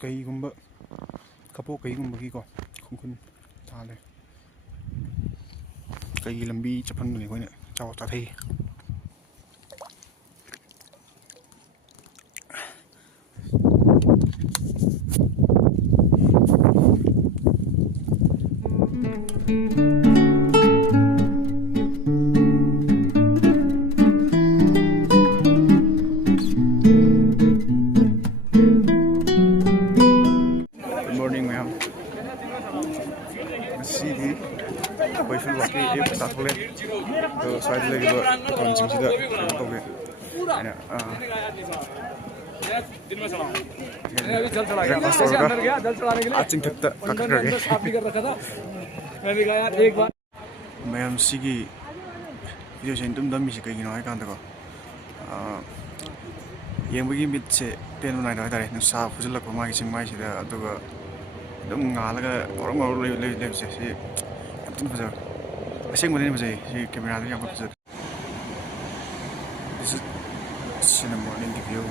ꯀꯩꯒꯨꯝꯕ ꯀꯄꯣꯛ ꯀꯩꯒꯨꯝꯕꯒꯤꯀꯣ ꯈꯣꯡꯈꯨꯟ ꯊꯥꯜꯂꯦ ꯀꯩꯒꯤ ꯂꯝꯕꯤ ꯆꯠꯐꯝꯗꯨꯅꯤ ꯑꯩꯈꯣꯏꯅ ꯆꯥꯊꯩ morning ma'am. Masidi koi fil waki ek sath hole to side le gibo kon jing sida to ge ana दिन में चलाऊं मैंने अभी जल चढ़ा गया अंदर गया जल चढ़ाने के लिए आज तक अंदर साफ नहीं कर रखा था मैं भी गया यार एक बार मैम सिगी वीडियो से तुम दम मिसे कहीं ना है कांत को येंबगी मिट से पेन बनाई रहा था रे साफ फुजल को मागी सिंग माई सिदा अदुगा दम ngalaka orang orang le se si yam fajar asing mo din mo si camera do yam fajar this is cinema morning view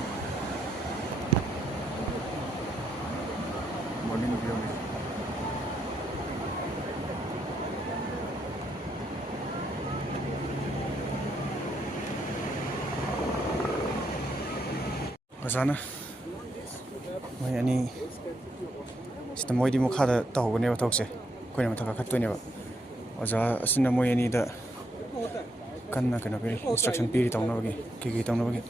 Kasana mai ani sida moi di mukha da tawgane ba thokse koina mathaka khattoine ba oja asina moi ani da kanna kana peri instruction piri tawna bagi ki tawna bagi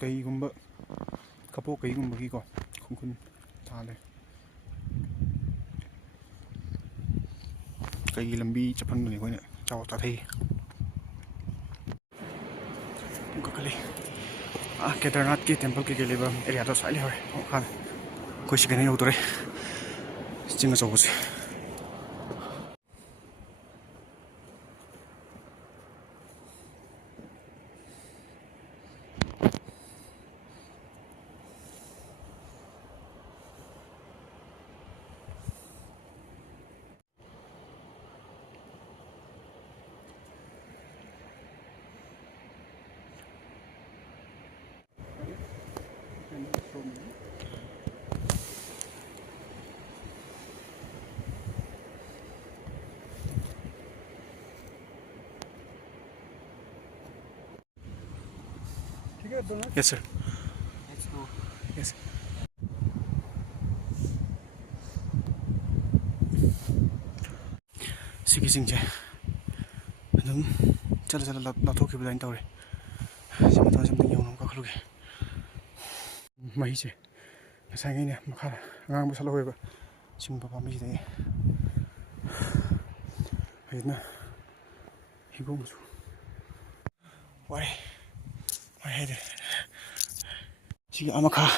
ꯀꯩꯒꯨꯝꯕ ꯀꯄꯣꯛ ꯀꯩꯒꯨꯝꯕꯒꯤꯀꯣ ꯈꯣꯡꯈꯨꯟ ꯊꯥꯜꯂꯦ ꯀꯩꯒꯤ ꯂꯝꯕꯤ ꯆꯠꯐꯝꯗꯨꯅꯤ ꯑꯩꯈꯣꯏꯅ ꯆꯥꯊꯩ ꯀꯛꯀꯂꯤ Kedarnath temple के लिए area तो साइल है खान कोई शिकने नहीं उतरे चिंग चौक से Yes sir. Let's go. Yes. Sigi singje. Adum chala la thoki bulain tawre. Simata simta yong ka khluge. Mai che. Sangi ne makhara ngang bu salo ba. Sing pa mi de. Ayna. Hibong su. Wai. Head. Sige amaka.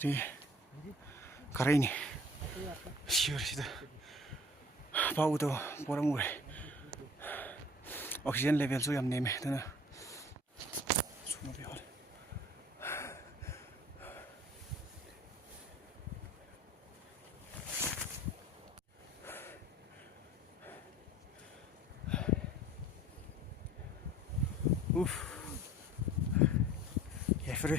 Sige. Karini. Sure sida. Paudo poramure. Oxygen level so yam neme dana. Suno be hol. Oof. Free.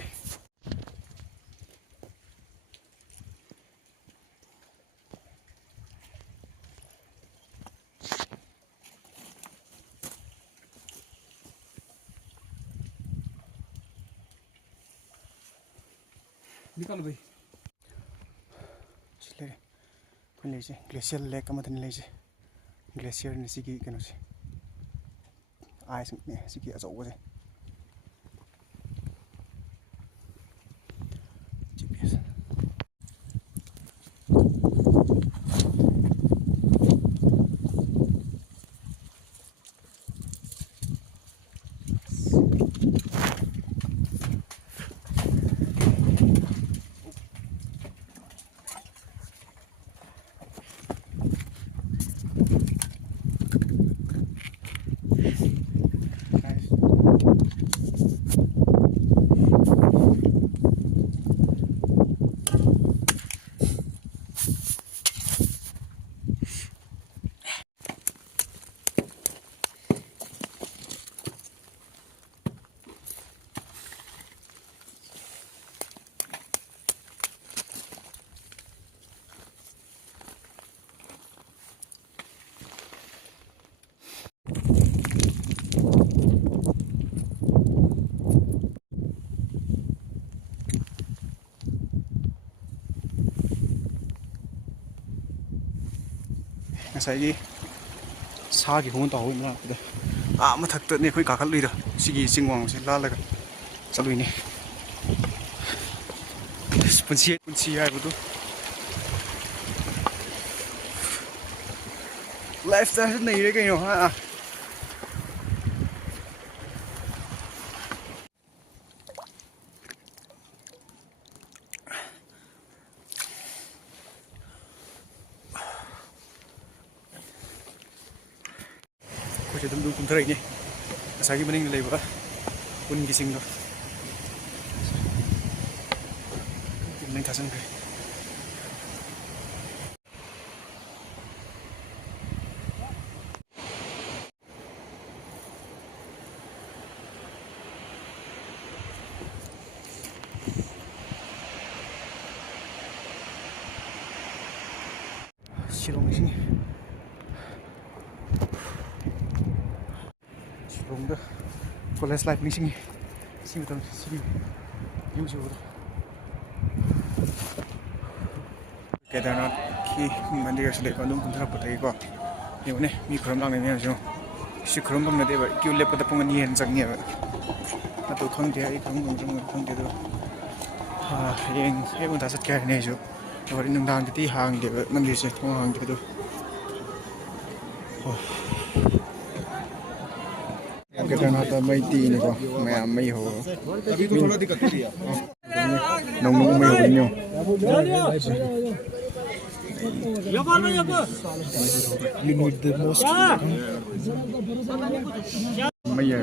निकालो भाई चले कोई ले जे glacier lake का मतलब ले जे glacier ने सिकी कनो से आइस ने सिकी अजो जे GPS ꯉꯁꯥꯏꯒꯤ ꯁꯥꯒꯤ ꯍꯣꯡ ꯇꯧꯍꯧꯕ ꯃꯅꯥꯛꯇꯨꯗ ꯃꯊꯛꯇꯅꯦ ꯑꯩꯈꯣꯏ ꯀꯥꯈꯠꯂꯨꯏꯗꯣ ꯁꯤꯒꯤ ꯆꯤꯡ ꯋꯥꯡꯁꯦ ꯂꯥꯜꯂꯒ ꯆꯠꯂꯨꯏꯅꯦ ꯄꯨꯟꯁꯤ ꯍꯥꯏꯕꯗꯨ ꯂꯥꯏꯐ ꯁ꯭ꯇꯥꯏꯜꯁꯦ ꯅꯩꯔꯦ ꯀꯩꯅꯣ ꯑꯩꯈꯣꯏꯁꯦ ꯑꯗꯨꯝ ꯀꯨꯝꯊꯔꯛꯏꯅꯦ ꯉꯁꯥꯏꯒꯤ ꯃꯅꯤꯡꯗ ꯂꯩꯕ ꯎꯟꯒꯤ ꯆꯤꯡꯗꯣ ꯅꯪ ꯊꯥꯖꯤꯟꯈ꯭ꯔꯦ 시롱이시니 시롱도 콜레스 라이프 닝싱이 시부터 시비 유지우다 Kedarnath ki mandir se lekon dum kuntra patai ko yone mi khram lang ne jo si khram bam na de ba kyu le pada pong ni hen jang ne ba atu khang de ai khang de do yeng da sat ka ne jo ori nang dang ti hang de nam ji se thong hang de do Kedarnath mai ti ne ko mai ho अभी तो थोड़ा दिक्कत हो रही है नंग में हो गई you need the most मैं यार